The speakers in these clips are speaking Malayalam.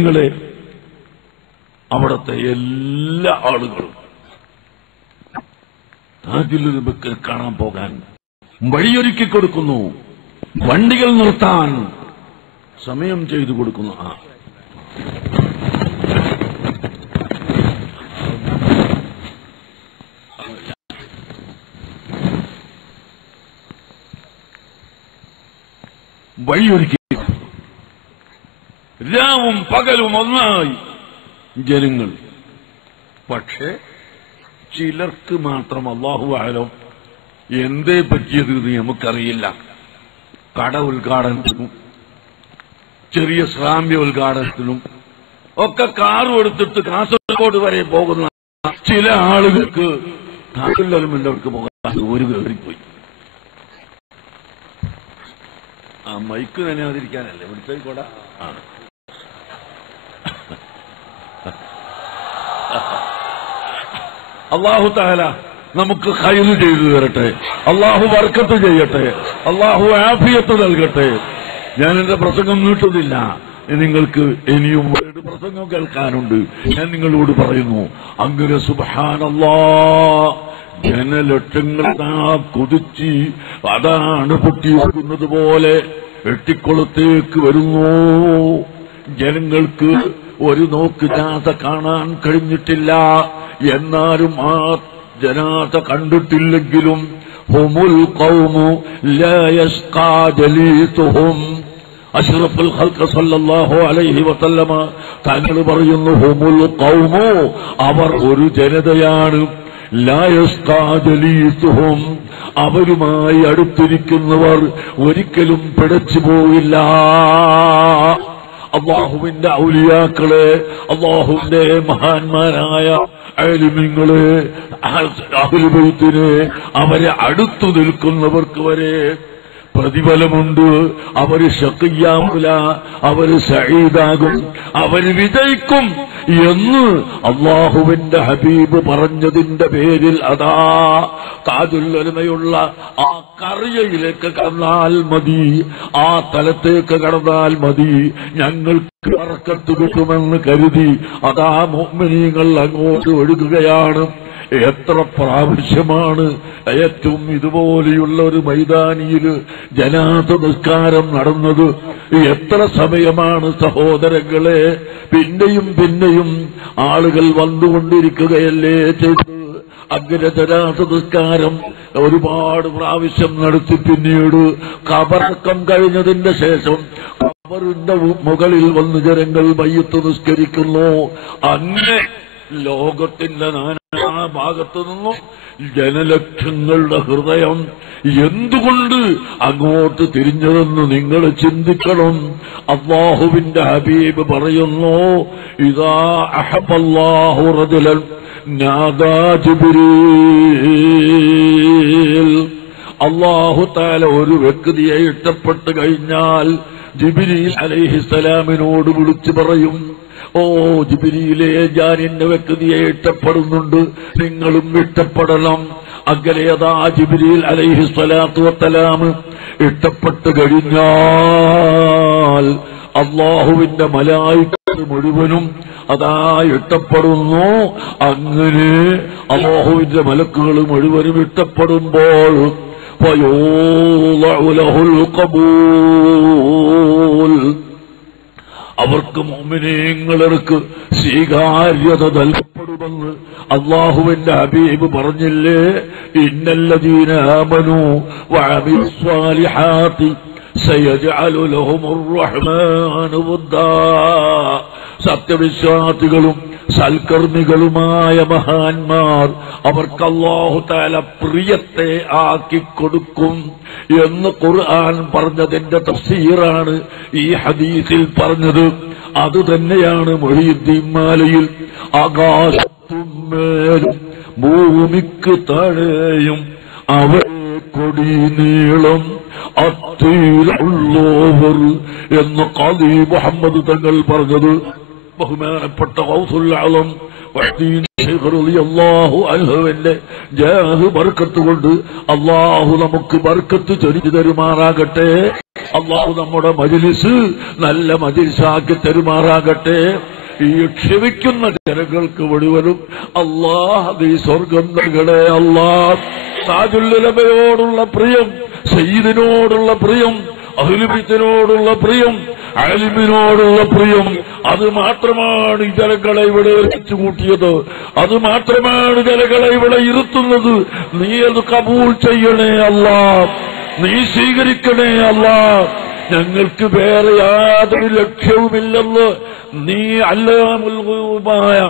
മുഅ്മിനീങ്ങളെ അവിടുത്തെ എല്ലാ ആളുകളും താജുൽ ബക്കർ കാണാൻ പോകാൻ വഴിയൊരുക്കി കൊടുക്കുന്നു, വണ്ടികൾ നിർത്താൻ സമയം ചെയ്തു കൊടുക്കുന്നു. വഴിയൊരുക്കി രാവും പകലും ഒന്നായി ജനങ്ങൾ. പക്ഷേ ചിലർക്ക് മാത്രം അല്ലാഹു അഅലം എന്തേ പറ്റിയത് നമുക്കറിയില്ല. കട ഉദ്ഘാടനത്തിനും ചെറിയ ശ്രാമ്യ ഉദ്ഘാടനത്തിനും ഒക്കെ കാറും എടുത്തിട്ട് കാസർഗോഡ് വരെ പോകുന്ന ചില ആളുകൾക്ക് താജുല്ലമല്ലവർക്ക് പോകാൻ ഒരു കയറിപ്പോയി. ആ മൈക്ക് നനയാതിരിക്കാനല്ലേ ഇവിടുത്തെ കൊട. അല്ലാഹു തആല നമുക്ക് ഖൈറ് ചെയ്തു തരട്ടെ, അല്ലാഹു ബർക്കത്ത് ചെയ്യട്ടെ, അല്ലാഹു ആഫിയത്ത് നൽകട്ടെ. ഞാൻ എന്റെ പ്രസംഗം നീട്ടുന്നില്ല, നിങ്ങൾക്ക് ഇനിയും ഒരു പ്രസംഗം കേൾക്കാനുണ്ട്. ഞാൻ നിങ്ങളോട് പറയുന്നു, അങ്ങനെ സുബ്ഹാനല്ലാഹ് ജനലക്ഷങ്ങൾ കൊതിച്ച് അതാണ് പൊട്ടിയൊഴുകുന്നത് പോലെ വെട്ടിക്കുളത്തേക്ക് വരുന്നു. ജനങ്ങൾക്ക് ഒരു നോക്ക് ജനാസ കാണാൻ കഴിഞ്ഞിട്ടില്ല. എന്നാലും ആ ജനാസ കണ്ടിട്ടില്ലെങ്കിലും ഹുമുൽ ഖൗമു ലാ യസ്ഖാ ജലീസുഹും. അഷ്റഫുൽ ഖൽഖ് സല്ലല്ലാഹു അലൈഹി വസല്ലമ തങ്ങൾ പറയുന്നു, ഹുമുൽ ഖൗമു അവർ ഒരു ജനതയാണ്, ലാ യസ്ഖാ ജലീസുഹും അവരുമായി അടുത്തിരിക്കുന്നവർ ഒരിക്കലും പിടച്ചു പോയില്ല. അല്ലാഹുവിന്റെ ഔലിയാക്കളെ, അല്ലാഹുവിന്റെ മഹാന്മാരായ ആലിമീങ്ങളെ, അഹ്ലുൽ ബൈത്തിനെ അവരെ അടുത്തു നിൽക്കുന്നവർക്ക് വരെ പ്രതിഫലമുണ്ട്. അവര് ശഖിയാവില്ല, അവര് സഈദാകും, അവര് വിജയിക്കും എന്ന് അല്ലാഹുവിന്റെ ഹബീബ് പറഞ്ഞതിന്റെ പേരിൽ അതാ താജുൽ ഉലമയുള്ള ആ കറിയയിലേക്ക് കടന്നാൽ മതി, ആ തലത്തേക്ക് കടന്നാൽ മതി, ഞങ്ങൾക്ക് ബർക്കത്ത് കിട്ടുമെന്ന് കരുതി അതാ മുഅ്മിനീങ്ങൾ അങ്ങോട്ട് ഒഴുകുകയാണ്. എത്ര പ്രാവശ്യമാണ് ഏറ്റവും ഇതുപോലെയുള്ള ഒരു മൈതാനിയിൽ ജനാസ നിസ്കാരം നടന്നത്? എത്ര സമയമാണ് സഹോദരങ്ങളെ? പിന്നെയും പിന്നെയും ആളുകൾ വന്നുകൊണ്ടിരിക്കുകയല്ലേ ചെയ്തത്. അങ്ങനെ ജനാസ നിസ്കാരം ഒരുപാട് പ്രാവശ്യം നടത്തി പിന്നീട് ഖബറടക്കം കഴിഞ്ഞതിന്റെ ശേഷം ഖബറിന്റെ മുകളിൽ വന്ന് ജനങ്ങൾ മയ്യിത്ത് നിസ്കരിക്കുന്നു. അങ്ങനെ ലോകത്തിന്റെ നാനാ ഭാഗത്തു നിന്നും ജനലക്ഷങ്ങളുടെ ഹൃദയം എന്തുകൊണ്ട് അങ്ങോട്ട് തിരിഞ്ഞതെന്ന് നിങ്ങൾ ചിന്തിക്കണം. അല്ലാഹുവിന്റെ ഹബീബ് പറയുന്നു, ഇദാ അഹബ്ബല്ലാഹു റജുലൻ നാദാ ജിബ്രീൽ. അല്ലാഹു തആല ഒരു വ്യക്തിയെ ഇഷ്ടപ്പെട്ടു കഴിഞ്ഞാൽ ജിബ്രീൽ അലൈഹിസ്സലാമിനോട് വിളിച്ചു പറയും, ഓ ജിബ്രീലേ, ഞാൻ ഇന്ന വ്യക്തിയെ ഇഷ്ടപ്പെടുന്നുണ്ട്, നിങ്ങളും ഇഷ്ടപ്പെടണം. അങ്ങനെ അതാ ജിബ്രീൽ അലൈഹിസ്സലാത്തു വസ്സലാം ഇഷ്ടപ്പെട്ടു കഴിഞ്ഞാൽ അല്ലാഹുവിന്റെ മലായികത്ത് മുഴുവനും അതാ ഇഷ്ടപ്പെടുന്നു. അങ്ങനെ അല്ലാഹുവിന്റെ മലക്കുകൾ മുഴുവനും ഇഷ്ടപ്പെടുമ്പോൾ ഫയൂളഉ ലഹുൽ ഖബൂൽ അവർക്ക് മുഅ്മിനീങ്ങൾക്ക് സ്വീകാര്യത നൽകപ്പെടുമെന്ന് അല്ലാഹുവിന്റെ ഹബീബ് പറഞ്ഞില്ലേ? ഇന്നല്ലദീന ആമനൂ വഅമിലുസ്സാലിഹാത്തി സയജ്അലു ലഹുമുർ റഹ്മാനു വദ്ദാ. സത്യവിശ്വാസികളും സൽക്കർമ്മികളുമായ മഹാന്മാർ അവർക്ക് അല്ലാഹു തആല പ്രിയത്തെ ആക്കിക്കൊടുക്കും എന്ന് ഖുർആൻ പറഞ്ഞതിന്റെ തഫ്സീറാണ് ഈ ഹദീസിൽ പറഞ്ഞത്. അതുതന്നെയാണ് മുഹീദ്ദീൻ മാലയിൽ ആകാശത്തും മേലും ഭൂമിക്ക് താഴെയും അവരെ കൊടി നീളം അത്തീലുള്ളവർ എന്ന് ഖാദി മുഹമ്മദ് തങ്ങൾ പറഞ്ഞത്. ബഹുമാനപ്പെട്ട ഗൗസുൽ ആലം വഹീദ് ശൈഖ് റളിയല്ലാഹു അൻഹുവിന്റെ ജാഹ് ബർക്കത്ത് കൊണ്ട് അല്ലാഹു നമുക്ക് ബർക്കത്ത് ചൊരിഞ്ഞു തരുമാറാകട്ടെ. അള്ളാഹു നമ്മുടെ മജ്ലിസ് നല്ല മജ്ലിസാക്കി തെരുമാറാകട്ടെ. ഈ ക്ഷമിക്കുന്ന ജനങ്ങൾക്ക് മുഴുവനും അല്ലാഹ് ഈ സ്വർഗം നൽകണേ. അല്ലാഹ് താജുൽ ഉലമയോടുള്ള പ്രിയം, സയ്യിദിനോടുള്ള പ്രിയം, അഹ്ലു ബൈത്തിനോടുള്ള പ്രിയം, ആലിമിനോടുള്ള പ്രിയം, അത് മാത്രമാണ് ഈ ജനങ്ങളെ ഇവിടെ വെച്ചു കൂട്ടിയത്. അത് മാത്രമാണ് ജനങ്ങളെ ഇവിടെ ഇരുത്തുന്നത്. നീ അത് കബൂൽ ചെയ്യണേ അല്ലാഹ്, നീ സ്വീകരിക്കണേ അല്ലാഹ്. ഞങ്ങൾക്ക് വേറെ യാതൊരു ലക്ഷ്യവുമില്ലെന്ന് നീ അല്ലാമുൽ ഗുയൂബായ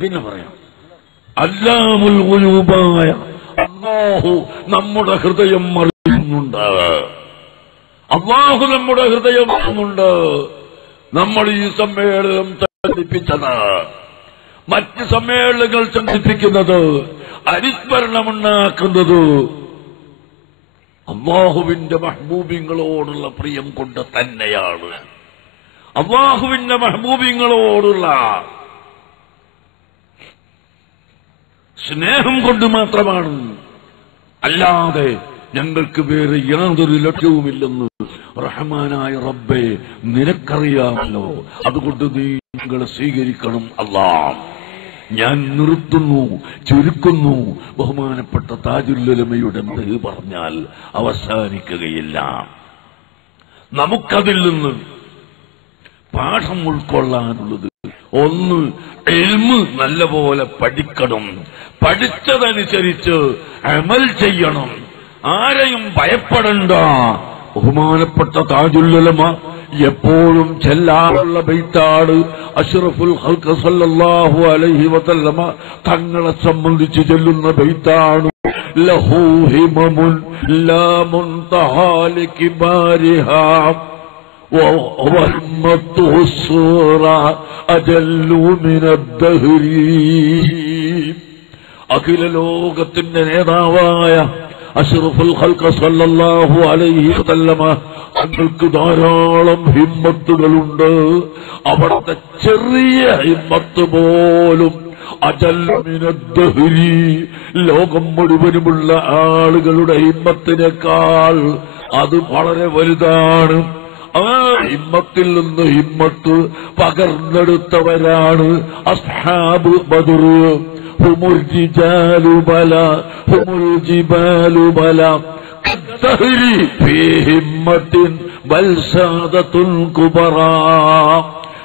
പിന്നെ പറയാം, അല്ലാമുൽ ഗുയൂബായ അല്ലാഹു നമ്മുടെ ഹൃദയം അറിയുന്നുണ്ട്. അല്ലാഹു നമ്മുടെ ഹൃദയം അറിയുന്നുണ്ട്. നമ്മൾ ഈ സമ്മേളനം സംഘടിപ്പിച്ചത്, മറ്റ് സമ്മേളനങ്ങൾ സംഘടിപ്പിക്കുന്നത്, അനുസ്മരണമുണ്ടാക്കുന്നത് അല്ലാഹുവിന്റെ മഹ്ബൂബിങ്ങളോടുള്ള പ്രിയം കൊണ്ട് തന്നെയാണ്. അല്ലാഹുവിന്റെ മഹ്ബൂബിങ്ങളോടുള്ള സ്നേഹം കൊണ്ട് മാത്രമാണ്. അല്ലാതെ ഞങ്ങൾക്ക് വേറെ യാതൊരു ലക്ഷ്യവുമില്ലെന്ന് റഹ്മാനായ റബ്ബേ നിനക്കറിയാമല്ലോ. അതുകൊണ്ട് നീ ഞങ്ങളെ സ്വീകരിക്കണം അല്ലാഹ്. ഞാൻ നിർത്തുന്നു, ചുരുക്കുന്നു. ബഹുമാനപ്പെട്ട താജുൽ ഉലമയുടെ മദ്ഹ് പറഞ്ഞാൽ അവസാനിക്കുകയില്ല. നമുക്കതിൽ നിന്ന് പാഠം ഉൾക്കൊള്ളാനുള്ളത്, ഒന്ന്, ഇൽമ് നല്ലപോലെ പഠിക്കണം, പഠിച്ചതനുസരിച്ച് അമൽ ചെയ്യണം, ആരെയും ഭയപ്പെടണ്ട. ബഹുമാനപ്പെട്ട താജുൽ ഉലമ എപ്പോഴും ചെല്ലാറുള്ള ബൈത്താണ് അഷ്റഫുൽ ഖൽഖ് സല്ലല്ലാഹു അലൈഹി വസല്ലമ തങ്ങളെ സംബന്ധിച്ച് ചെല്ലുന്ന ബൈത്താണ്. ലഹു ഹിമമുൻ ലാ മുൻതഹാ ലികിബാരിഹാ വഹിമ്മത്തുഹു സ്സൂറാ അജല്ലു മിനദ്ദഹ്രി. അഖില ലോകത്തിന്റെ നേതാവായ അഷ്റഫുൽ ഖൽഖ് സല്ലല്ലാഹു അലൈഹി വസല്ലമ തങ്ങൾക്ക് ധാരാളം ഹിമ്മത്തുകളുണ്ട്. അവിടുത്തെ ചെറിയ ഹിമ്മത്ത് പോലും അജല്ലു മിനദ്ദഹ്രി, ലോകം മുഴുവനുമുള്ള ആളുകളുടെ ഹിമ്മത്തിനേക്കാൾ അത് വളരെ വലുതാണ്. ആ ഹിമ്മത്തിൽ നിന്ന് ഹിമ്മത്ത് പകർന്നെടുത്തവരാണ് അസ്ഹാബ് ബദർ. ഹുമുൽ ജിജാലു ബല ഹുമുൽ ജിബാലു ബല കദ്ദഹ്രി ഫീ ഹിമ്മത്തിൻ ബൽ സാദത്തുൽ കുബറാ.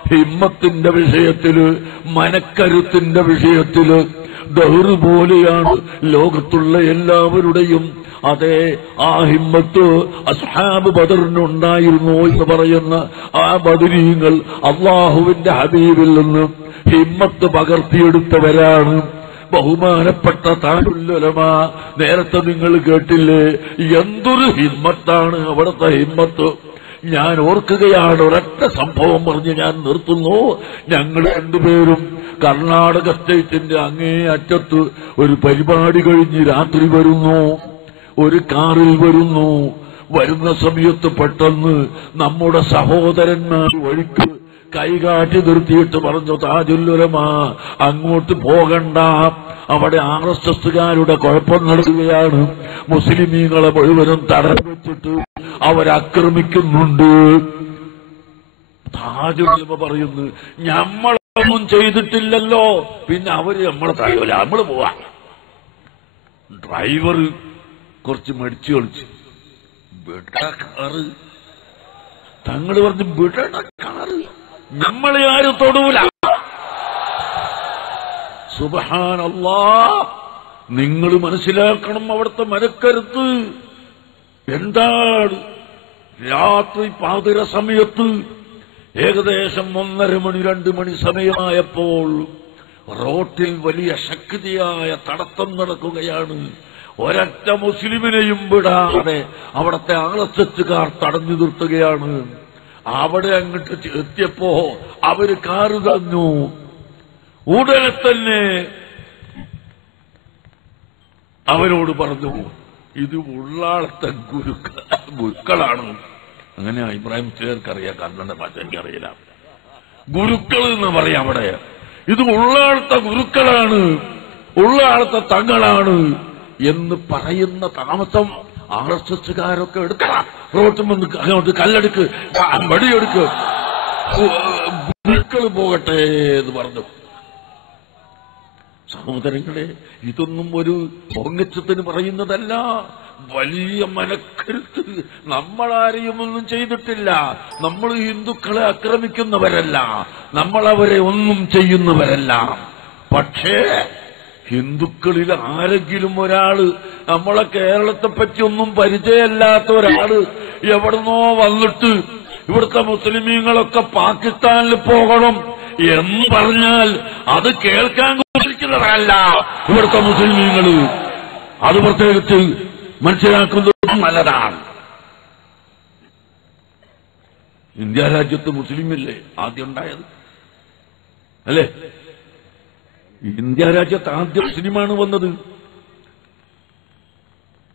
ഹിമ്മത്തിന്റെ വിഷയത്തില്, മനക്കരുത്തിന്റെ വിഷയത്തില് ദഹ്ർ പോലെയാണ് ലോകത്തുള്ള എല്ലാവരുടെയും അതെ ആ ഹിമ്മത്ത് അസ്ഹാബ് ബദറിനുണ്ടായിരുന്നു എന്ന് പറയുന്ന ആ ബദരീങ്ങൾ അള്ളാഹുവിന്റെ ഹബീബിൽ നിന്ന് ഹിമ്മത്ത് പകർത്തിയെടുത്തവരാണ്. ബഹുമാനപ്പെട്ട താജുൽ ഉലമ നേരത്തെ നിങ്ങൾ കേട്ടില്ലേ, എന്തൊരു ഹിമ്മത്താണ് അവിടുത്തെ ഹിമ്മത്ത്. ഞാൻ ഓർക്കുകയാണ്, ഒരൊറ്റ സംഭവം പറഞ്ഞ് ഞാൻ നിർത്തുന്നു. ഞങ്ങൾ രണ്ടുപേരും കർണാടക സ്റ്റേറ്റിന്റെ അങ്ങേ അറ്റത്ത് ഒരു പരിപാടി കഴിഞ്ഞ് രാത്രി വരുന്നു, ഒരു കാറിൽ വരുന്നു. വരുന്ന സമയത്ത് പെട്ടെന്ന് നമ്മുടെ സഹോദരന്മാർ വഴിക്ക് കൈകാട്ടി നിർത്തിയിട്ട് പറഞ്ഞു, താജുൽ ഉലമ അങ്ങോട്ട് പോകണ്ട, അവിടെ RSSകാരുടെ കുഴപ്പം നടക്കുകയാണ്, മുസ്ലിമീങ്ങളെ മുഴുവനും തടഞ്ഞു വെച്ചിട്ട് അവരാക്രമിക്കുന്നുണ്ട്. താജുൽ ഉലമ പറയുന്നു, നമ്മളൊന്നും ചെയ്തിട്ടില്ലല്ലോ, പിന്നെ അവര് നമ്മളെ തടയൂല, നമ്മള് പോവാ. ഡ്രൈവർ കുറച്ച് മടിച്ചു കളിച്ചു, കാറ് തങ്ങൾ പറഞ്ഞു, വിടണ കാറ്, നമ്മളെ ആരും തൊടൂല. സുബ്ഹാനല്ലാഹ്, നിങ്ങൾ മനസ്സിലാക്കണം അവിടുത്തെ മനക്കരുത്ത് എന്താണ്. രാത്രി പാതിര സമയത്ത് ഏകദേശം 1:30 മണി 2 മണി സമയമായപ്പോൾ റോട്ടിൽ വലിയ ശക്തിയായ തടസ്സം നടക്കുകയാണ്. ഒരൊറ്റ മുസ്ലിമിനെയും വിടാതെ അവിടത്തെ RSSകാർ തടഞ്ഞു നിർത്തുകയാണ്. അവിടെ അങ്ങോട്ട് എത്തിയപ്പോ അവര് കാറ് തന്നു. ഉടനെ തന്നെ അവരോട് പറഞ്ഞു, ഇത് ഉള്ളാളത്തെ ഗുരുക്കളാണ്. അങ്ങനെ ഇബ്രാഹിം ചേർക്കറിയാം, കന്നഡ ഭാഷ എനിക്കറിയില്ല. ഗുരുക്കൾ എന്ന് പറയാം അവിടെ. ഇത് ഉള്ളാളത്തെ ഗുരുക്കളാണ്. ഉള്ള ആളത്തെ തങ്ങളാണ് എന്ന് പറയുന്ന താമസം RSSകാരൊക്കെ എടുക്കണ റോട്ടും വന്ന് അങ്ങോട്ട് കല്ലെടുക്ക്, വടിയെടുക്ക്, മക്കള് പോകട്ടെ എന്ന് പറഞ്ഞു. സഹോദരങ്ങളെ, ഇതൊന്നും ഒരു പൊങ്ങച്ചത്തിന് പറയുന്നതല്ല, വലിയ മനക്കരുത്ത്. നമ്മളാരെയും ഒന്നും ചെയ്തിട്ടില്ല, നമ്മൾ ഹിന്ദുക്കളെ ആക്രമിക്കുന്നവരല്ല, നമ്മളവരെ ഒന്നും ചെയ്യുന്നവരല്ല. പക്ഷേ ഹിന്ദുക്കളിൽ ആരെങ്കിലും ഒരാള്, നമ്മളെ കേരളത്തെ പറ്റി ഒന്നും പരിചയമല്ലാത്ത ഒരാള് എവിടുന്നോ വന്നിട്ട് ഇവിടുത്തെ മുസ്ലിമീങ്ങളൊക്കെ പാകിസ്ഥാനിൽ പോകണം എന്ന് പറഞ്ഞാൽ അത് കേൾക്കാൻ കൊണ്ടിരിക്കുന്നവരല്ല ഇവിടുത്തെ മുസ്ലിമീങ്ങള്. അത് പ്രത്യേകിച്ച് മനസ്സിലാക്കുന്നത് നല്ലതാണ്. ഇന്ത്യ രാജ്യത്ത് മുസ്ലിമില്ലേ ആദ്യം ഉണ്ടായത്? അല്ലേ? ഇന്ത്യ രാജ്യത്ത് ആദ്യം മുസ്ലിമാണ് വന്നത്.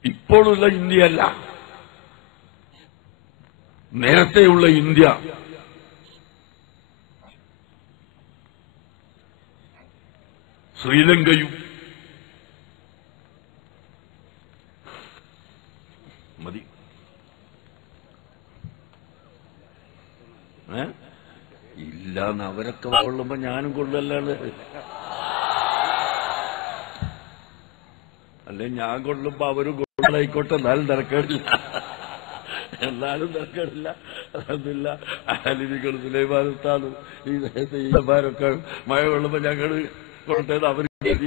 ഇപ്പോഴുള്ള ഇന്ത്യയല്ല, നേരത്തെയുള്ള ഇന്ത്യ. ശ്രീലങ്കയും മതി. ഇല്ലാന്ന് അവരൊക്കെ കൊള്ളുമ്പോ ഞാനും കൊള്ളല്ലാതെ, അല്ലെ ഞാൻ കൊള്ളുമ്പോ അവരും കൊള്ളായിക്കോട്ടെ, എന്നാലും തിരക്കേടില്ല, എന്നാലും തിരക്കേടില്ല. അതല്ല അലിനികൾ സുലൈമാനുത്താനും ഈമാരൊക്കെ മഴ കൊള്ളുമ്പോ ഞങ്ങൾ കൊണ്ടത് അവർ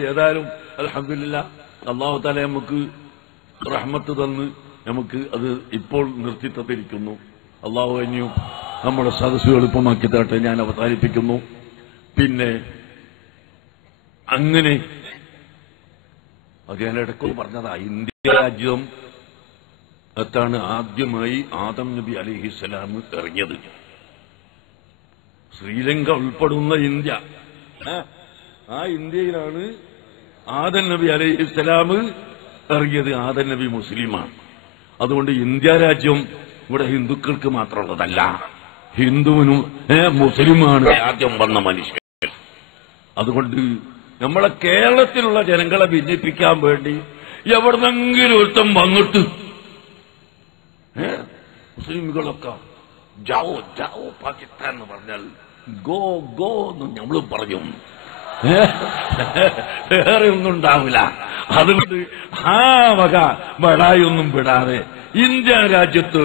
ഏതായാലും അൽഹംദുലില്ലാ അല്ലാഹു തആല നമുക്ക് റഹ്മത്ത് തന്ന് നമുക്ക് അത് ഇപ്പോൾ നിർത്തിത്തന്നിരിക്കുന്നു. അല്ലാഹു ഇനിയും നമ്മുടെ സദസ്സുകൾ എളുപ്പമാക്കി തരട്ടെ. ഞാൻ അവസാനിപ്പിക്കുന്നു. പിന്നെ അങ്ങനെ അത് ഞാൻ ഇടയ്ക്കൊന്ന് പറഞ്ഞതാ, ഇന്ത്യ രാജ്യം എത്താണ് ആദ്യമായി ആദം നബി അലൈഹിസ്സലാം ഇറങ്ങിയത്. ശ്രീലങ്ക ഉൾപ്പെടുന്ന ഇന്ത്യ, ആ ഇന്ത്യയിലാണ് ആദം നബി അലൈഹിസ്സലാം ഇറങ്ങിയത്. ആദം നബി മുസ്ലിമാണ്. അതുകൊണ്ട് ഇന്ത്യ രാജ്യം ഇവിടെ ഹിന്ദുക്കൾക്ക് മാത്രമുള്ളതല്ല, ഹിന്ദുവിനും മുസ്ലിമാണ് ആദ്യം വന്ന മനുഷ്യൻ. അതുകൊണ്ട് നമ്മളെ കേരളത്തിലുള്ള ജനങ്ങളെ ഭിന്നിപ്പിക്കാൻ വേണ്ടി എവിടെന്നെങ്കിലും ഒരുത്തം വന്നിട്ട് മുസ്ലിമുകളൊക്കെ ജാവോ ജാവോ പാകിസ്ഥാൻ എന്ന് പറഞ്ഞാൽ ഗോ ഗോ എന്ന് നമ്മളും പറഞ്ഞു, വേറെ ഒന്നും ഉണ്ടാവില്ല. അതുകൊണ്ട് ആ വക ബടായൊന്നും വിടാതെ ഇന്ത്യ രാജ്യത്ത്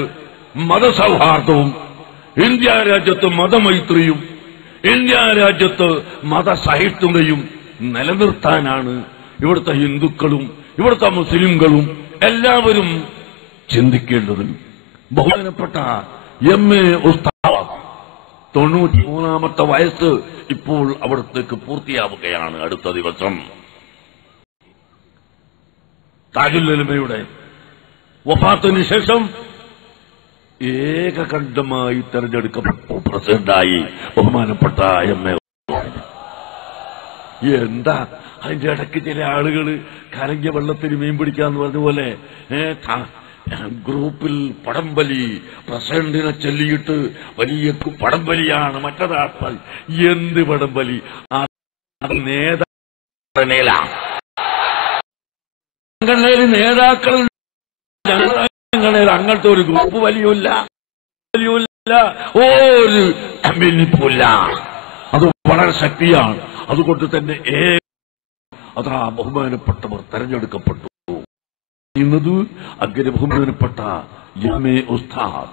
മതസൗഹാർദ്ദവും, ഇന്ത്യ രാജ്യത്ത് മതമൈത്രിയും, ഇന്ത്യ രാജ്യത്ത് മതസഹിഷ്ണുതയും നിലനിർത്താനാണ് ഇവിടുത്തെ ഹിന്ദുക്കളും ഇവിടുത്തെ മുസ്ലിംകളും എല്ലാവരും ചിന്തിക്കേണ്ടത്. ബഹുമാനപ്പെട്ട MA ഉസ്താദ് 93ാമത്തെ വയസ്സ് ഇപ്പോൾ അവിടത്തേക്ക് പൂർത്തിയാവുകയാണ്. അടുത്ത ദിവസം താജുൽ ഉലമയുടെ വഫാത്തിന് ശേഷം ഏകകണ്ഠമായി തെരഞ്ഞെടുക്കപ്പെട്ടു പ്രസിഡന്റായി ബഹുമാനപ്പെട്ട MA. എന്താ അതിന്റെ ഇടയ്ക്ക് ചില ആളുകൾ കലങ്ങിയ വെള്ളത്തിന് മീൻ പിടിക്കാന്ന് പറഞ്ഞ പോലെ ഗ്രൂപ്പിൽ പടംവലി, പ്രസിഡന്റിനെ ചൊല്ലിയിട്ട് വലിയ പടംവലിയാണ് മറ്റൊരാൾ. എന്ത് പടംവലി? നേതാക്കൾ അങ്ങനത്തെ ഒരു ഗ്രൂപ്പ് വലിയ ഒരു ഭിന്നിപ്പില്ല. അത് വളരെ ശക്തിയാണ്. അതുകൊണ്ട് തന്നെ അതാ ബഹുമാനപ്പെട്ടവർ തെരഞ്ഞെടുക്കപ്പെട്ടു. അങ്ങനെ ബഹുമാനപ്പെട്ട MA ഉസ്താദ്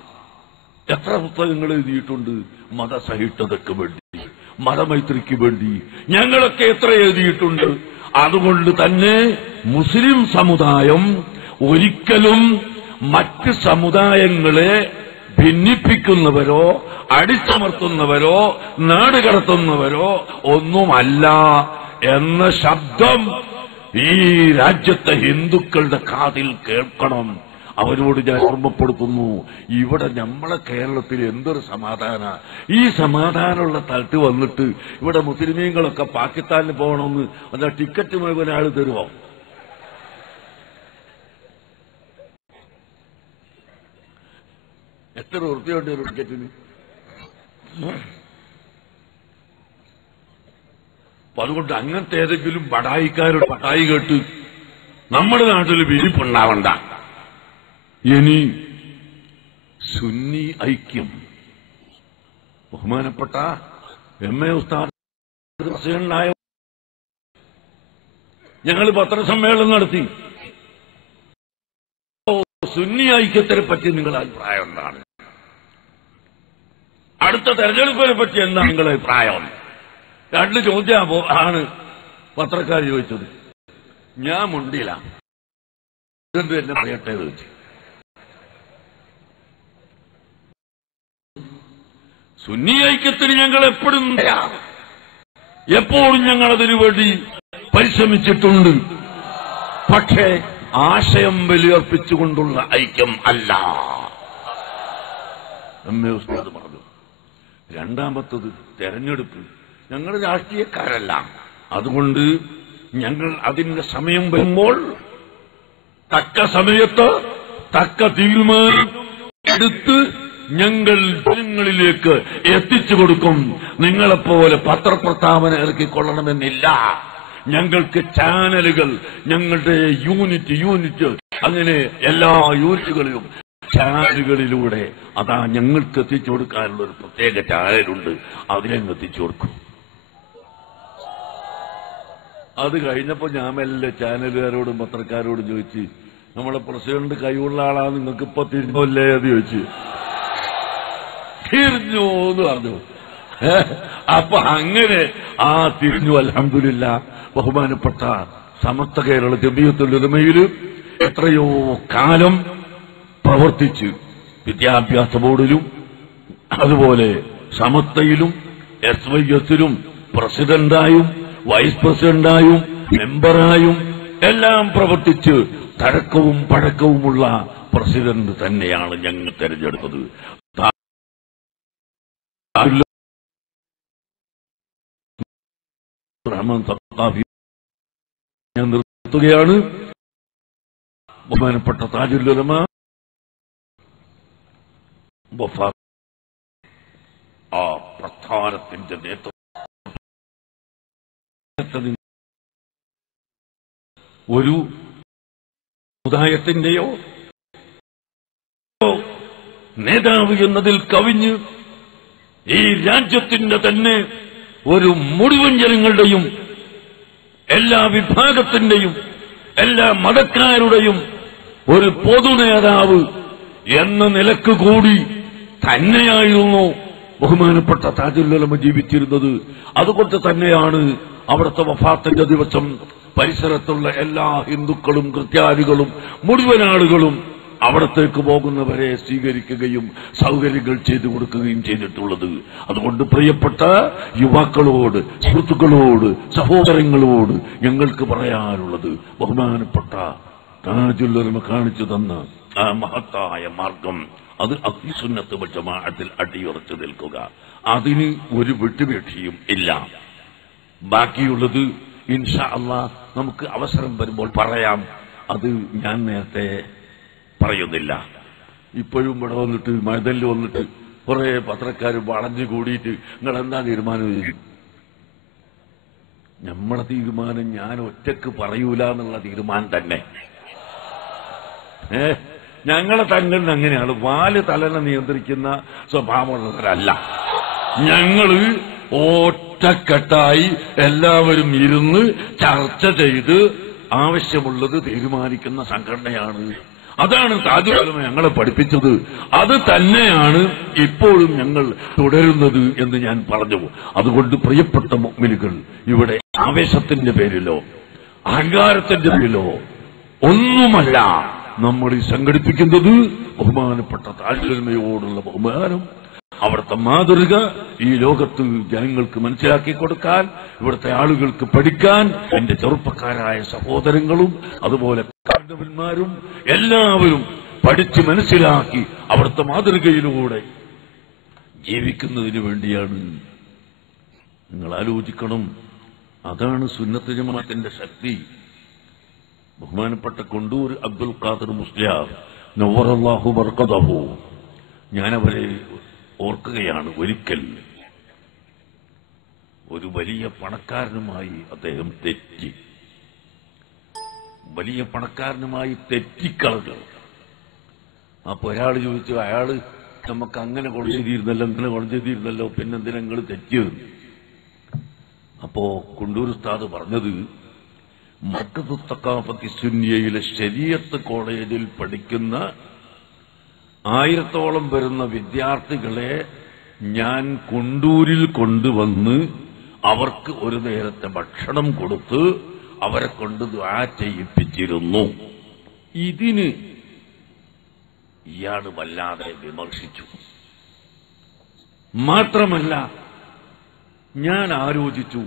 എത്ര പുസ്തകങ്ങൾ എഴുതിയിട്ടുണ്ട് മതസഹിഷ്ണുതയ്ക്ക് വേണ്ടി, മതമൈത്രിക്ക് വേണ്ടി. ഞങ്ങളൊക്കെ എത്ര എഴുതിയിട്ടുണ്ട്. അതുകൊണ്ട് തന്നെ മുസ്ലിം സമുദായം ഒരിക്കലും മറ്റ് സമുദായങ്ങളെ ഭിന്നിപ്പിക്കുന്നവരോ അടിച്ചമർത്തുന്നവരോ നാടുകടത്തുന്നവരോ ഒന്നുമല്ല എന്ന ശബ്ദം ഈ രാജ്യത്തെ ഹിന്ദുക്കളുടെ കാതിൽ കേൾക്കണം. അവരോട് ഞാൻ ഓർമ്മപ്പെടുത്തുന്നു, ഇവിടെ നമ്മളെ കേരളത്തിൽ എന്തൊരു സമാധാന. ഈ സമാധാനമുള്ള സ്ഥലത്ത് വന്നിട്ട് ഇവിടെ മുസ്ലിമീങ്ങളൊക്കെ പാകിസ്ഥാനിൽ പോകണമെന്ന് എന്താ ടിക്കറ്റ് മുഴുവൻ ആൾ തരുമോ? എത്ര ഉറുപ്പിയുണ്ട് ഒരു ടിക്കറ്റിന്? അതുകൊണ്ട് അങ്ങനത്തെ ഏതെങ്കിലും പടായിക്കാരുടെ പട്ടായി കേട്ട് നമ്മുടെ നാട്ടിൽ വിരിപ്പുണ്ടാവണ്ട. ഇനി സുന്നി ഐക്യം ബഹുമാനപ്പെട്ട MA ഉസ്താദ് പ്രസിഡന്റായ ഞങ്ങൾ പത്രസമ്മേളനം നടത്തി. സുന്നി ഐക്യത്തിനെ പറ്റി നിങ്ങളുടെ അഭിപ്രായം എന്താണ്? അടുത്ത തെരഞ്ഞെടുപ്പിനെ പറ്റി എന്താണ് നിങ്ങളുടെ അഭിപ്രായം? 2 ചോദ്യം ആണ് പത്രക്കാർ ചോദിച്ചത്. ഞാൻ മുണ്ടില്ല, ഇതെന്ത് എന്നെ പറയട്ടെ ചോദിച്ചു. സുന്നി ഐക്യത്തിന് ഞങ്ങൾ എപ്പോഴും ഞങ്ങൾ അതിനു വേണ്ടി പരിശ്രമിച്ചിട്ടുണ്ട്. പക്ഷേ ആശയം ബലിയർപ്പിച്ചുകൊണ്ടുള്ള ഐക്യം അല്ല. MA ഉസ്താദ് പറഞ്ഞു. രണ്ടാമത്തത് തെരഞ്ഞെടുപ്പ്. ഞങ്ങൾ രാഷ്ട്രീയക്കാരല്ല, അതുകൊണ്ട് ഞങ്ങൾ അതിന്റെ സമയം വരുമ്പോൾ തക്ക സമയത്ത് തക്ക തീരുമാനം എടുത്ത് ഞങ്ങൾ ജനങ്ങളിലേക്ക് എത്തിച്ചു കൊടുക്കും. നിങ്ങളെപ്പോലെ പത്രപ്രസ്താവന ഇറക്കിക്കൊള്ളണമെന്നില്ല. ഞങ്ങൾക്ക് ചാനലുകൾ, ഞങ്ങളുടെ യൂണിറ്റ് അങ്ങനെ എല്ലാ യൂണിറ്റുകളിലും ചാനലുകളിലൂടെ അതാ ഞങ്ങൾക്ക് എത്തിച്ചു കൊടുക്കാനുള്ള ഒരു പ്രത്യേക ചാനലുണ്ട്, അതിലങ്ങ് എത്തിച്ചു കൊടുക്കും. അത് കഴിഞ്ഞപ്പോ ഞാൻ മെല്ലെ ചാനലുകാരോടും പത്രക്കാരോടും ചോദിച്ചു, നമ്മളെ പ്രസിഡന്റ് കഴിവുള്ള ആളാ, നിങ്ങൾക്ക് ഇപ്പൊ തിരിഞ്ഞല്ലേ എന്ന് ചോദിച്ചു. തിരിഞ്ഞു എന്ന് പറഞ്ഞു. അപ്പൊ അങ്ങനെ തിരിഞ്ഞു. അൽഹംദുലില്ലാ. ബഹുമാനപ്പെട്ട സമസ്ത കേരള ജമിയത്തുൽ ഉലമയിൽ എത്രയോ കാലം പ്രവർത്തിച്ച് വിദ്യാഭ്യാസ ബോർഡിലും അതുപോലെ സമസ്തയിലും SYS-ലും പ്രസിഡന്റായും വൈസ് പ്രസിഡന്റായും മെമ്പറായും എല്ലാം പ്രവർത്തിച്ച് തഴക്കവും പഴക്കവുമുള്ള പ്രസിഡന്റ് തന്നെയാണ് ഞങ്ങൾ തെരഞ്ഞെടുത്തത്. ഞാൻ നിർത്തുകയാണ്. ബഹുമാനപ്പെട്ട താജുൽ ഉലമ ആ പ്രസ്ഥാനത്തിന്റെ നേതൃത്വം ഒരു സമുദായത്തിന്റെയോ നേതാവ് എന്നതിൽ കവിഞ്ഞ് ഈ രാജ്യത്തിന്റെ തന്നെ ഒരു മുഴുവൻ ജനങ്ങളുടെയും എല്ലാ വിഭാഗത്തിന്റെയും എല്ലാ മതക്കാരുടെയും ഒരു പൊതുനേതാവ് എന്ന നിലക്ക് കൂടി തന്നെയായിരുന്നു ബഹുമാനപ്പെട്ട താജുൽ ഉലമ ജീവിച്ചിരുന്നത്. അതുകൊണ്ട് തന്നെയാണ് അവിടുത്തെ വഫാത്തിന്റെ ദിവസം പരിസരത്തുള്ള എല്ലാ ഹിന്ദുക്കളും ക്രിസ്ത്യാനികളും മുഴുവൻ ആളുകളും അവിടത്തേക്ക് പോകുന്നവരെ സ്വീകരിക്കുകയും സൗകര്യങ്ങൾ ചെയ്തു കൊടുക്കുകയും ചെയ്തിട്ടുള്ളത്. അതുകൊണ്ട് പ്രിയപ്പെട്ട യുവാക്കളോട്, സുഹൃത്തുക്കളോട്, സഹോദരങ്ങളോട് ഞങ്ങൾക്ക് പറയാനുള്ളത്, ബഹുമാനപ്പെട്ട താജുൽ ഉലമ കാണിച്ചു തന്ന ആ മഹത്തായ മാർഗം, അത് അഹ്ലുസുന്നത്ത് വൽ ജമാഅത്തിൽ അടിയുറച്ചു നിൽക്കുക. അതിന് ഒരു വിട്ടുവീഴ്ചയും ഇല്ല. ബാക്കിയുള്ളത് ഇൻഷാ അല്ലാഹ് നമുക്ക് അവസരം വരുമ്പോൾ പറയാം. അത് ഞാൻ നേരത്തെ പറയുന്നില്ല. ഇപ്പോഴും ഇവിടെ വന്നിട്ട് മഴതല്ല് വന്നിട്ട് കുറെ പത്രക്കാർ വളഞ്ഞു കൂടിയിട്ട് നിങ്ങൾ എന്താ തീരുമാനം? നമ്മുടെ തീരുമാനം ഞാൻ ഒറ്റക്ക് പറയൂല എന്നുള്ള തീരുമാനം തന്നെ. ഞങ്ങളെ തങ്ങളിൽ അങ്ങനെയാണ്. വാല് തലനെ നിയന്ത്രിക്കുന്ന സ്വഭാവമുള്ളവരല്ല. ഞങ്ങള് ഒറ്റക്കെട്ടായി എല്ലാവരും ഇരുന്ന് ചർച്ച ചെയ്ത് ആവശ്യമുള്ളത് തീരുമാനിക്കുന്ന സംഘടനയാണ്. അതാണ് താജുൽ ഉലമ ഞങ്ങളെ പഠിപ്പിച്ചത്. അത് തന്നെയാണ് ഇപ്പോഴും ഞങ്ങൾ തുടരുന്നത് എന്ന് ഞാൻ പറഞ്ഞു. അതുകൊണ്ട് പ്രിയപ്പെട്ട മുഅ്മിനുകൾ, ഇവിടെ ആവേശത്തിന്റെ പേരിലോ അഹങ്കാരത്തിന്റെ പേരിലോ ഒന്നുമല്ല നമ്മൾ ഈ സംഘടിപ്പിക്കുന്നത്. ബഹുമാനപ്പെട്ട താജുൽ ഉലമയോടുള്ള ബഹുമാനം, അവിടുത്തെ മാതൃക ഈ ലോകത്ത് ജനങ്ങൾക്ക് മനസ്സിലാക്കി കൊടുക്കാൻ, ഇവിടുത്തെ ആളുകൾക്ക് പഠിക്കാൻ, എന്റെ ചെറുപ്പക്കാരായ സഹോദരങ്ങളും അതുപോലെ കാരണവന്മാരും എല്ലാവരും പഠിച്ച് മനസ്സിലാക്കി അവിടുത്തെ മാതൃകയിലൂടെ ജീവിക്കുന്നതിന് വേണ്ടിയാണ്. നിങ്ങൾ ആലോചിക്കണം. അതാണ് സുന്നത്ത് ജമാഅത്തിന്റെ ശക്തി. ബഹുമാനപ്പെട്ട കൊണ്ടൂർ അബ്ദുൽ ഖാദർ മുസ്ലിയാർ നവ്വറല്ലാഹു ബർക്കതഹു, ഞാനവരെ ഓർക്കുകയാണ്. ഒരിക്കൽ ഒരു വലിയ പണക്കാരനുമായി അദ്ദേഹം തെറ്റി. വലിയ പണക്കാരനുമായി തെറ്റിക്കളഞ്ഞു. അപ്പൊ ഒരാൾ ചോദിച്ചു, അയാള് നമുക്ക് അങ്ങനെ കൊണ്ടുചെയ്തിരുന്നല്ലോ, ഇങ്ങനെ കൊണ്ടുചെയ്തിരുന്നല്ലോ, പിന്നെന്തിനാ നിങ്ങൾ തെറ്റിയത്? അപ്പോ കുണ്ടൂർ ഉസ്താദ് പറഞ്ഞത്, മർക്കസു തഖാഫത്തി സുന്നിയയിലെ ശരീഅത്ത് കോളേജിൽ പഠിക്കുന്ന 1000-ഓളം വരുന്ന വിദ്യാർത്ഥികളെ ഞാൻ കുണ്ടൂരിൽ കൊണ്ടുവന്ന് അവർക്ക് ഒരു നേരത്തെ ഭക്ഷണം കൊടുത്ത് അവരെ കൊണ്ട് ദുആ ചെയ്യിപ്പിച്ചിരുന്നു. ഇതിന് ഇയാൾ വല്ലാതെ വിമർശിച്ചു. മാത്രമല്ല, ഞാൻ ആലോചിച്ചു,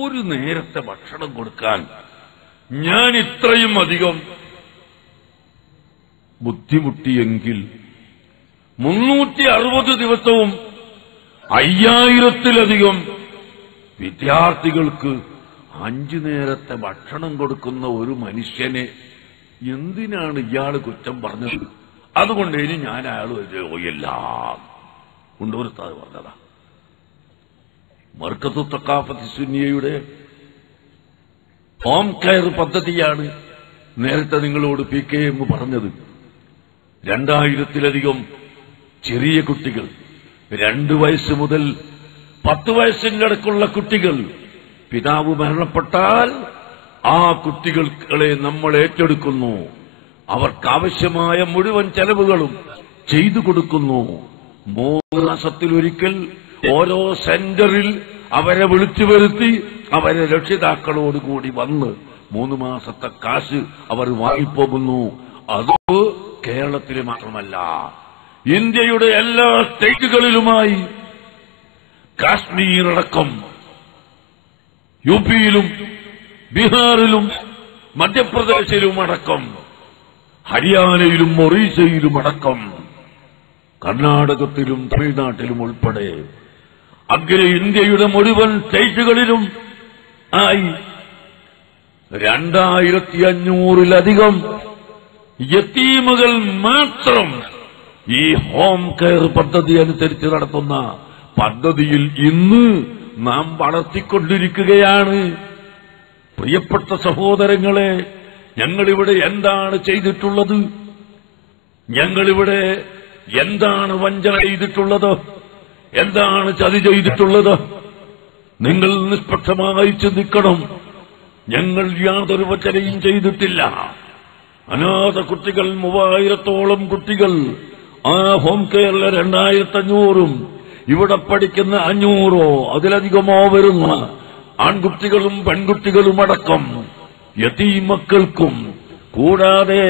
ഒരു നേരത്തെ ഭക്ഷണം കൊടുക്കാൻ ഞാൻ ഇത്രയും അധികം ബുദ്ധിമുട്ടിയെങ്കിൽ 360 ദിവസവും 5000-ത്തിലധികം വിദ്യാർത്ഥികൾക്ക് 5 നേരത്തെ ഭക്ഷണം കൊടുക്കുന്ന ഒരു മനുഷ്യനെ എന്തിനാണ് ഇയാൾ കുറ്റം പറഞ്ഞത്? അതുകൊണ്ട് ഇനി ഞാൻ അയാൾ പോയില്ല. കുണ്ടൂർ ഉസ്താദ് പറഞ്ഞതാ. മർക്കസു തഖാഫത്തി സുന്നിയയുടെ ഹോം കെയർ പദ്ധതിയാണ് നേരത്തെ നിങ്ങളോട് PKM പറഞ്ഞത്. 2000-ത്തിലധികം ചെറിയ കുട്ടികൾ, 2 വയസ്സ് മുതൽ 10 വയസ്സിന്റെ അടുക്കുള്ള കുട്ടികൾ, പിതാവ് മരണപ്പെട്ടാൽ ആ കുട്ടികളെ നമ്മൾ ഏറ്റെടുക്കുന്നു. അവർക്കാവശ്യമായ മുഴുവൻ ചെലവുകളും ചെയ്തു കൊടുക്കുന്നു. 3 മാസത്തിലൊരിക്കൽ ഓരോ സെന്ററിൽ അവരെ വിളിച്ചു വരുത്തി അവരെ രക്ഷിതാക്കളോടുകൂടി വന്ന് 3 മാസത്തെ കാശ് അവർ വാങ്ങിപ്പോകുന്നു. അത് കേരളത്തിലെ മാത്രമല്ല, ഇന്ത്യയുടെ എല്ലാ സ്റ്റേറ്റുകളിലുമായി, കാശ്മീരടക്കം യുപിയിലും ബീഹാറിലും മധ്യപ്രദേശിലും അടക്കം, ഹരിയാനയിലും ഒറീസയിലും അടക്കം, കർണാടകത്തിലും തമിഴ്നാട്ടിലും ഉൾപ്പെടെ അങ്ങനെ ഇന്ത്യയുടെ മുഴുവൻ സ്റ്റേറ്റുകളിലും ആയി 2500-ലധികം യതീമുകൾ മാത്രം ഈ ഹോം കെയർ പദ്ധതി അനുസരിച്ച് നടത്തുന്ന പദ്ധതിയിൽ ഇന്ന് നാം വളർത്തിക്കൊണ്ടിരിക്കുകയാണ്. പ്രിയപ്പെട്ട സഹോദരങ്ങളെ, ഞങ്ങളിവിടെ എന്താണ് ചെയ്തിട്ടുള്ളത്? ഞങ്ങളിവിടെ എന്താണ് വഞ്ചന ചെയ്തിട്ടുള്ളത്? എന്താണ് ചതി ചെയ്തിട്ടുള്ളത്? നിങ്ങൾ നിഷ്പക്ഷമായി ചിന്തിക്കണം. ഞങ്ങൾ യാതൊരു വഞ്ചനയും ചെയ്തിട്ടില്ല. അനാഥ കുട്ടികൾ 3000-ഓളം കുട്ടികൾ, ആ ഹോം കെയറിലെ 2500-ഉം ഇവിടെ പഠിക്കുന്ന 500-ഓ അതിലധികമോ വരുന്ന ആൺകുട്ടികളും പെൺകുട്ടികളും അടക്കം യതീമക്കൾക്കും കൂടാതെ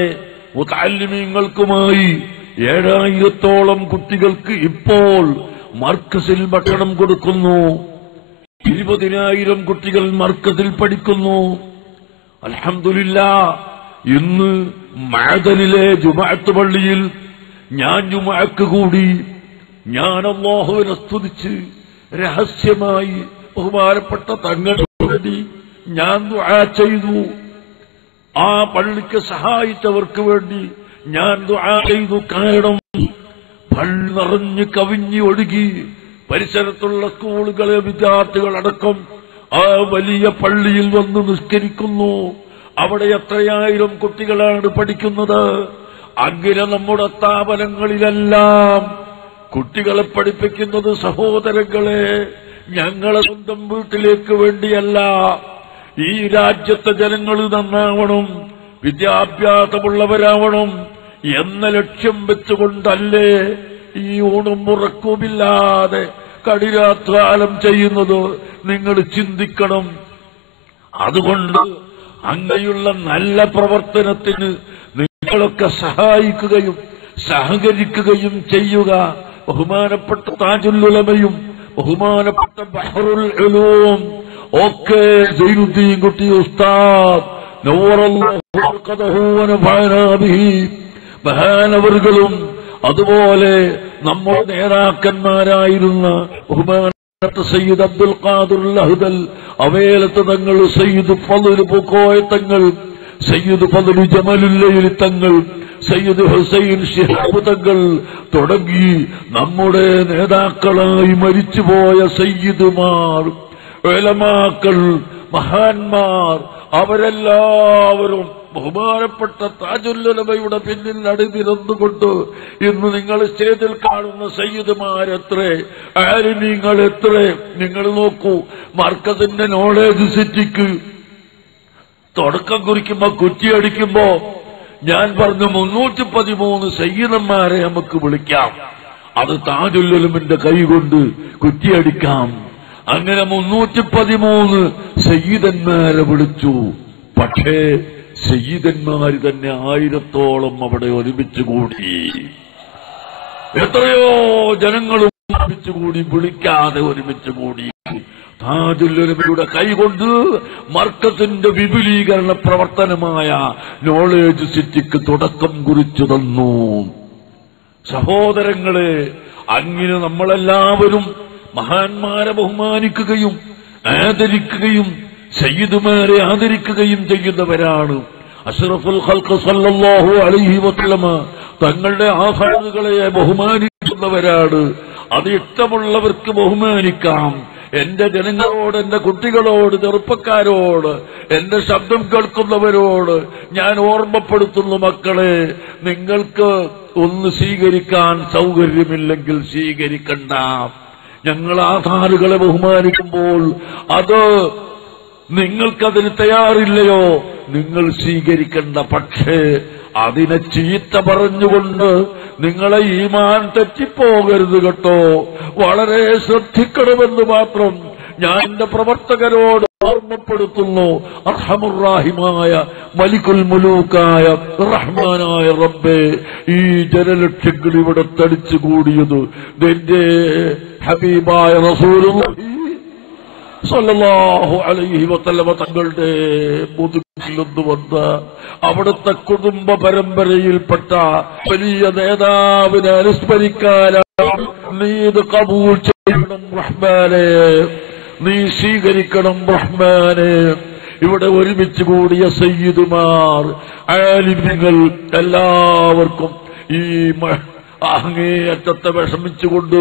മുതഅല്ലിമീങ്ങൾക്കുമായി 7000-ഓളം കുട്ടികൾക്ക് ഇപ്പോൾ മർക്കസിൽ ഭക്ഷണം കൊടുക്കുന്നു. 20000 കുട്ടികൾ മർക്കസിൽ പഠിക്കുന്നു. അൽഹംദുലില്ലാഹ്, ഇന്ന് മഅദനിലെ ജുമുഅത്ത് പള്ളിയിൽ ഞാൻ ജുമുഅക്ക് കൂടി. ഞാൻ അല്ലാഹുവിനെ സ്തുതിച്ച് രഹസ്യമായി ബഹുമാനപ്പെട്ട തങ്ങൾക്ക് വേണ്ടി ഞാൻ ദുആ ചെയ്തു. ആ പള്ളിക്ക് സഹായിച്ചവർക്ക് വേണ്ടി ഞാൻ ദുആ ചെയ്തു. കാരണം പള്ളി നിറഞ്ഞ് കവിഞ്ഞ് ഒഴുകി പരിസരത്തുള്ള സ്കൂളുകളെ വിദ്യാർത്ഥികളടക്കം ആ വലിയ പള്ളിയിൽ വന്ന് നിസ്കരിക്കുന്നു. അവിടെ എത്രയായിരം കുട്ടികളാണ് പഠിക്കുന്നത്. അങ്ങനെ നമ്മുടെ സ്ഥാപനങ്ങളിലെല്ലാം കുട്ടികളെ പഠിപ്പിക്കുന്നത് സഹോദരങ്ങളെ ഞങ്ങളെ സ്വന്തം വീട്ടിലേക്ക് വേണ്ടിയല്ല. ഈ രാജ്യത്തെ ജനങ്ങൾ നന്നാവണം, വിദ്യാഭ്യാസമുള്ളവരാവണം എന്ന ലക്ഷ്യം വെച്ചുകൊണ്ടല്ലേ ഈ ഊണും ഉറക്കവുമില്ലാതെ കഠിനാധ്വാനം ചെയ്യുന്നത്. നിങ്ങൾ ചിന്തിക്കണം. അതുകൊണ്ട് അങ്ങനെയുള്ള നല്ല പ്രവർത്തനത്തിന് നിങ്ങളൊക്കെ സഹായിക്കുകയും സഹകരിക്കുകയും ചെയ്യുക. ബഹുമാനപ്പെട്ട താജുൽ ഉലമയും ബഹുമാനപ്പെട്ട ബഹറുൽ ഉലൂം ഒക്കെ സൈനുദ്ദീൻ കുട്ടി ഉസ്താദ് നവ്വറല്ലാഹു ബർക്കതഹു വനഫഅനാ ബിഹി മഹാനവറുകളും അതുപോലെ നമ്മുടെ നേതാക്കന്മാരായിരുന്ന ബഹുമാനപ്പെട്ട സയ്യിദ് അബ്ദുൽ ഖാദിർ അൽഅഹ്ദൽ അവേലത്ത് തങ്ങൾ, സയ്യിദ് ഫളൽ പൂക്കോയ തങ്ങൾ, സയ്യിദ് ഫളൽ ജമലുല്ലൈലി തങ്ങൾ, സയ്യിദ് ഹുസൈൻ ശിഹാബ് തങ്ങൾ തുടങ്ങി നമ്മുടെ നേതാക്കളായി മരിച്ചുപോയ സയ്യിദുമാർ ഉലമാക്കൾ, മഹാന്മാർ അവരെല്ലാവരും ബഹുമാനപ്പെട്ട താജുൽ ഉലമയുടെ പിന്നിൽ അണിനിരന്നുകൊണ്ട് ഇന്ന് നിങ്ങൾ സ്റ്റേജിൽ കാണുന്ന സയ്യിദുമാരെത്രേ, ആലിമീങ്ങൾ എത്രേ. നിങ്ങൾ നോക്കൂ, മർക്കസിന്റെ നോളേജ് സിറ്റിക്ക് തുടക്കം കുറിക്കുമ്പോ കുറ്റിയടിക്കുമ്പോ ഞാൻ പറഞ്ഞു 313 സയ്യിദന്മാരെ നമുക്ക് വിളിക്കാം, അത് താജുൽ ഉലമയുടെ കൈകൊണ്ട് കുറ്റിയടിക്കാം. അങ്ങനെ 313 സയ്യിദന്മാരെ വിളിച്ചു. പക്ഷേ സയ്യിദന്മാര് തന്നെ 1000-ഓളം അവിടെ ഒരുമിച്ച് കൂടി. എത്രയോ ജനങ്ങളും ഒരുമിച്ച് കൂടി, വിളിക്കാതെ ഒരുമിച്ച് കൂടി. താജുൽ ഉലമയുടെ കൈകൊണ്ട് മർക്കസിന്റെ വിപുലീകരണ പ്രവർത്തനമായ നോളേജ് സിറ്റിക്ക് തുടക്കം കുറിച്ചു തന്നു. സഹോദരങ്ങളെ, അങ്ങനെ നമ്മളെല്ലാവരും മഹാന്മാരെ ബഹുമാനിക്കുകയും ആദരിക്കുകയും സയ്യിദുമാരെ ആദരിക്കുകയും ചെയ്യുന്നവരാണ്. അഷ്റഫുൽ ഖൽഖ് സല്ലല്ലാഹു അലൈഹി വസല്ലമ തങ്ങളുടെ ആഹാറുകളെ ബഹുമാനിക്കുന്നവരാണ്. അത് ഇഷ്ടമുള്ളവർക്ക് ബഹുമാനിക്കാം. എന്റെ ജനങ്ങളോട്, എന്റെ കുട്ടികളോട്, ചെറുപ്പക്കാരോട്, എന്റെ ശബ്ദം കേൾക്കുന്നവരോട് ഞാൻ ഓർമ്മപ്പെടുത്തുന്നു, മക്കളെ, നിങ്ങൾക്ക് ഒന്ന് സ്വീകരിക്കാൻ സൗകര്യമില്ലെങ്കിൽ സ്വീകരിക്കണ്ട. ഞങ്ങൾ ആധാറുകളെ ബഹുമാനിക്കുമ്പോൾ അത് നിങ്ങൾക്കതിന് തയ്യാറില്ലയോ, നിങ്ങൾ സ്വീകരിക്കണ്ട. പക്ഷേ അതിനെ ചീത്ത പറഞ്ഞുകൊണ്ട് നിങ്ങളെ ഈമാൻ തെറ്റിപ്പോകരുത് കേട്ടോ. വളരെ ശ്രദ്ധിക്കണമെന്ന് മാത്രം ഞാൻ എന്റെ പ്രവർത്തകരോട് ഓർമ്മപ്പെടുത്തുന്നു. അർഹമുർറാഹിമായ മലിക്കുൽ മുലൂക്കായ റഹ്മാനായ റബ്ബേ, ഈ ജനലക്ഷങ്ങൾ ഇവിടെ തടിച്ചുകൂടിയത് നിന്റെ ഹബീബായ റസൂലുള്ളാഹി സ്വല്ലല്ലാഹു അലൈഹി വസല്ലമ തങ്ങളുടെ മുതുകിൽ നിന്ന് വന്ന അവിടുത്തെ കുടുംബ പരമ്പരയിൽപ്പെട്ട വലിയ നേതാവിനെ അനുസ്മരിക്കാനാണ്. നീ ഇത് കബൂൽ ചെയ്യണം റഹ്മാനെ, നീ സ്വീകരിക്കണം റഹ്മാനെ. ഇവിടെ ഒരുമിച്ച് കൂടിയ സയ്യിദുമാർ, ആലിമ്യങ്ങൾ എല്ലാവർക്കും ഈ അങ്ങേയറ്റത്തെ വിഷമിച്ചുകൊണ്ട്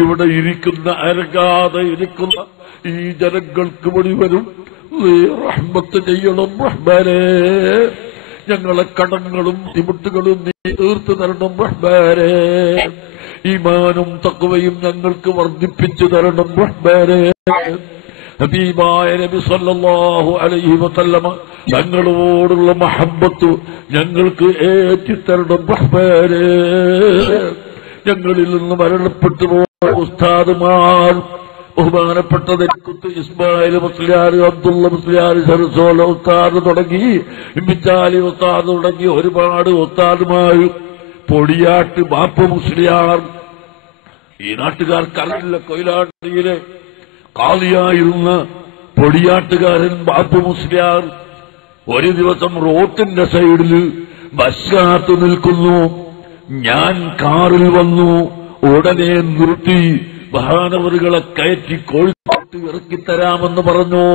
ഇവിടെ ഇരിക്കുന്ന, അരങ്ങാതെ ഇരിക്കുന്ന ഈ ജനങ്ങൾക്ക് മുഴുവനും നീ റഹ്മത്ത് ചെയ്യണം റഹ്മാനെ. ഞങ്ങളെ കടങ്ങളും ബുദ്ധിമുട്ടുകളും നീ തീർത്തു തരണം റഹ്മാനെ. ഈമാനും തഖ്വയും ഞങ്ങൾക്ക് വർദ്ധിപ്പിച്ചു തരണം റഹ്മാനെ. ഹബീബായ നബി സല്ലല്ലാഹു അലൈഹി വസല്ലമ തങ്ങളോടുള്ള മഹബ്ബത്ത് ഞങ്ങൾക്ക് ഏറ്റിത്തരണം റഹ്മാനെ. ഞങ്ങളിൽ നിന്ന് മരണപ്പെട്ടു പോയ ഉസ്താദുമാർ, ബഹുമാനപ്പെട്ട ഇസ്മായിൽ മുസ്ലിയാർ, അബ്ദുള്ള മുസ്ലിയാർ, സരസോല ഉസ്താദ് തുടങ്ങി, ഇമ്മിച്ചാലി ഉസ്താദ് തുടങ്ങി ഒരുപാട് ഉസ്താദുമാർ, പൊടിയാട്ട് ബാപ്പു മുസ്ലിയാർ, ഈ നാട്ടുകാർക്കറിയില്ല, കൊയിലാണ്ടിയിലെ കാളിയായിരുന്ന പൊടിയാട്ടുകാരൻ ബാപ്പു മുസ്ലിയാർ ഒരു ദിവസം റോട്ടിന്റെ സൈഡിൽ ബസ് കാത്തു നിൽക്കുന്നു. ഞാൻ കാറിൽ വന്നു, ഉടനെ നിർത്തി മഹാനവറുകളെ കയറ്റി കോഴിക്കോട്ട് ഇറക്കിത്തരാമെന്ന് പറഞ്ഞു.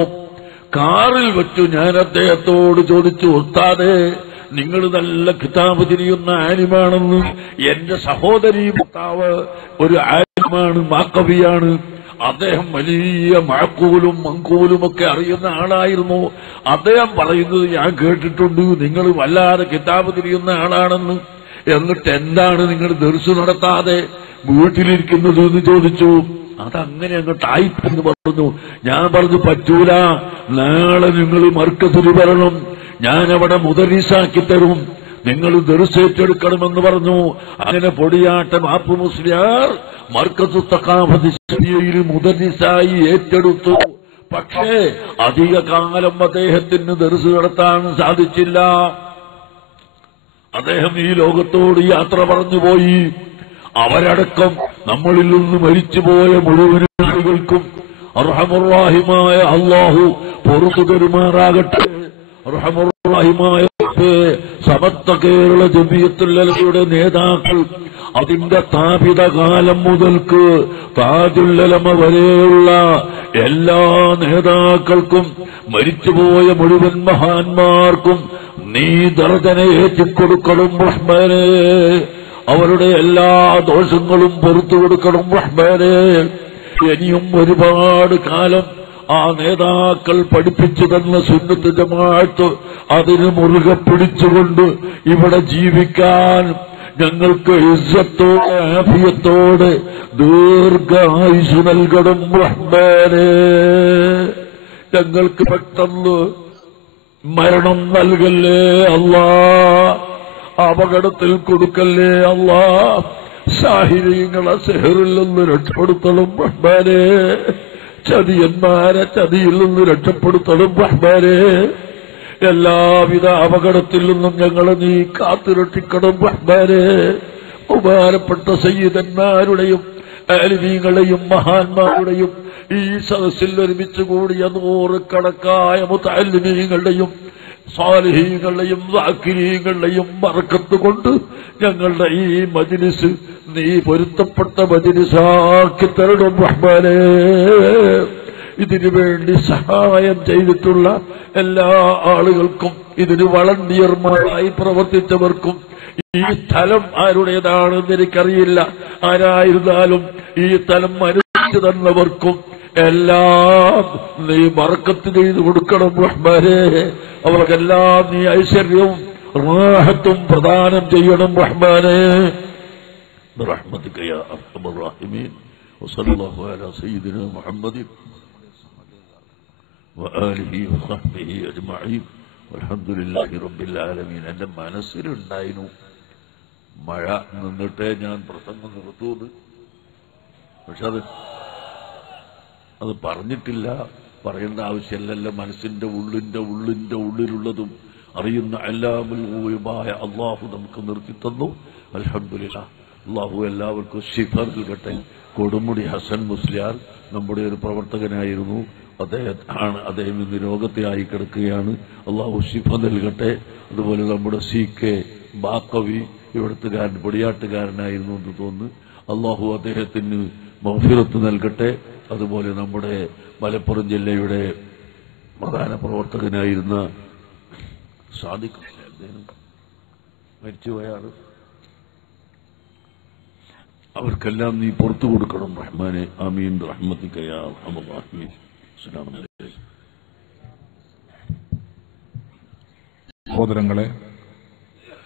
കാറിൽ വെച്ചു ഞാൻ അദ്ദേഹത്തോട് ചോദിച്ചു, ഉസ്താദേ, നിങ്ങൾ നല്ല കിതാബ് തിരിയുന്ന ആലിമാണെന്ന്. എന്റെ സഹോദരി ഭർത്താവ് ഒരു ആലിമാണ്, മാക്കവിയാണ്. അദ്ദേഹം വലിയ മഴക്കൂലും മങ്കൂലും ഒക്കെ അറിയുന്ന ആളായിരുന്നു. അദ്ദേഹം പറയുന്നത് ഞാൻ കേട്ടിട്ടുണ്ട്, നിങ്ങൾ വല്ലാതെ കിതാബ് തിരിയുന്ന ആളാണെന്ന്. എന്നിട്ട് എന്താണ് നിങ്ങൾ ദർസ് നടത്താതെ വീട്ടിലിരിക്കുന്നത് എന്ന് ചോദിച്ചു. അതങ്ങനെ അങ്ങോട്ടായിപ്പെന്ന് പറഞ്ഞു. ഞാൻ പറഞ്ഞു, പറ്റൂല, നാളെ നിങ്ങൾ മർക്കസിൽ വരണം, ഞാൻ അവിടെ മുദരിസാക്കി തരും, നിങ്ങൾ ദർസേറ്റെടുക്കണമെന്ന് പറഞ്ഞു. അങ്ങനെ പൊടിയാട്ട ബാപ്പു മുസ്ലിയാർ മർക്കസ് തഖാഫത്ത് ശരിയയിൽ മുദരിസായി ഏറ്റെടുത്തു. പക്ഷേ അധിക കാലം അദ്ദേഹത്തിന് ദർസ് നടത്താൻ സാധിച്ചില്ല. അദ്ദേഹം ഈ ലോകത്തോട് യാത്ര പറഞ്ഞുപോയി. അവരടക്കം നമ്മളിൽ നിന്ന് മരിച്ചുപോയ മുഴുവൻ ആളുകൾക്കും അർഹമുർറാഹിമായ അല്ലാഹു പൊറുത്തു തരുമാറാകട്ടെ. അർഹമുർറാഹിമായ സമസ്ത കേരള ജമിയത്തുൽ ഉലമയുടെ നേതാക്കൾ, അതിന്റെ സ്ഥാപിത കാലം മുതൽക്ക് താജുൽ ഉലമ വരെയുള്ള എല്ലാ നേതാക്കൾക്കും മരിച്ചുപോയ മുഴുവൻ മഹാന്മാർക്കും നീ ദർജനെ ഏറ്റിക്കൊടുക്കണം റഹ്മാനേ. അവരുടെ എല്ലാ ദോഷങ്ങളും പൊറത്തു കൊടുക്കണം റഹ്മാനേ. ഇനിയും ഒരുപാട് കാലം ആ നേതാക്കൾ പഠിപ്പിച്ചു തന്ന സുന്നത്ത് ജമാഅത്ത് അതിന് മുറുകെ പിടിച്ചുകൊണ്ട് ഇവിടെ ജീവിക്കാൻ ഞങ്ങൾക്ക് ഇസ്സത്തോടെ ആഫിയത്തോടെ ദീർഘായുസ് നൽകണം റഹ്മാനേ. ഞങ്ങൾക്ക് പെട്ടെന്ന് മരണം നൽകല്ലേ അല്ലാ, അപകടത്തിൽ കൊടുക്കല്ലേ അല്ലാ, സാഹിര്യങ്ങളെ സെഹറിൽ നിന്ന് രക്ഷപ്പെടുത്തണം റഹ്മാനേ, ചതിയന്മാരെ ചതിയിൽ നിന്ന് രക്ഷപ്പെടുത്തണം റഹ്മാനേ, എല്ലാവിധ അപകടത്തിൽ നിന്നും ഞങ്ങളെ നീ കാത്തുരക്ഷിക്കണം റഹ്മാനേ. ഉപകാരപ്പെട്ട സയ്യിദന്മാരുടെയും ആലിമീങ്ങളെയും മഹാന്മാരുടെയും ഈ സദസ്സിൽ ഒരുമിച്ച് കൂടിയ നൂറുകണക്കായ മുതഅല്ലിമീങ്ങളുടെയും സാലിഹീങ്ങളുടെയും ദാക്കിരീങ്ങളുടെയും ബർക്കത്ത് കൊണ്ട് ഞങ്ങളുടെ ഈ മജ്ലിസ് നീ പൊരുത്തപ്പെട്ട മജ്ലിസാക്കി തരണം റഹ്മാനേ. ഇതിനു വേണ്ടി സഹായം ചെയ്തിട്ടുള്ള എല്ലാ ആളുകൾക്കും ഇതിന് വളണ്ടിയർമാരായി പ്രവർത്തിച്ചവർക്കും ഈ സ്ഥലം ആരുടേതാണെന്ന് എനിക്കറിയില്ല, ആരായിരുന്നാലും ഈ സ്ഥലം അനുവദിച്ചു തന്നവർക്കും എല്ലാം നീ ബർക്കത്ത് ചെയ്തു കൊടുക്കണം റഹ്മാനേ. അവർക്കെല്ലാം നീ ഐശ്വര്യവും റാഹത്തും പ്രദാനം ചെയ്യണം റഹ്മാനേ. برحمتك يا أرحم الراحمين وصلى الله على سيدنا محمد وآله وصحبه أجمعين والحمد لله رب العالمين. എൻ്റെ മനസ്സിലുണ്ടായിരുന്നു മഴ നിന്നിട്ടേ ഞാൻ പ്രസംഗം നിർത്തൂന്ന്, പക്ഷെ അത് പറഞ്ഞിട്ടില്ല, പറയേണ്ട ആവശ്യമില്ലല്ലോ. മനസ്സിന്റെ ഉള്ളിലുള്ളതും അറിയുന്ന അല്ലാമുൽ ഗൂബായ അള്ളാഹു നമുക്ക് നിർത്തിത്തന്നു. അൽഹംദുലില്ലാഹ്. അള്ളാഹു എല്ലാവർക്കും ശിഫ നൽകട്ടെ. കൊടുമുടി ഹസൻ മുസ്ലിയാർ നമ്മുടെ ഒരു പ്രവർത്തകനായിരുന്നു, അദ്ദേഹം ഇന്ന് രോഗത്തിലായി കിടക്കുകയാണ്. അള്ളാഹു ശിഫ നൽകട്ടെ. അതുപോലെ നമ്മുടെ CK ബാക്കവി ഇവിടുത്തുകാരൻ പൊടിയാട്ടുകാരനായിരുന്നു എന്ന് തോന്നുന്നു, അള്ളാഹു അദ്ദേഹത്തിന് മഗ്ഫിറത്ത് നൽകട്ടെ. അതുപോലെ നമ്മുടെ മലപ്പുറം ജില്ലയുടെ പ്രധാന പ്രവർത്തകനായിരുന്ന സാദിഖ് അദ്ദേഹം മരിച്ചുപോയാണ്, അവർക്കെല്ലാം നീ പുറത്തു കൊടുക്കണം റഹ്മാനെ. ആമീൻ റഹ്മത്തിക യാ അർഹമർ റഹീമീൻ. അസ്സലാമു അലൈക്കും. സഹോദരങ്ങളെ,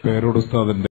പേരോട് ഉസ്താദിന്റെ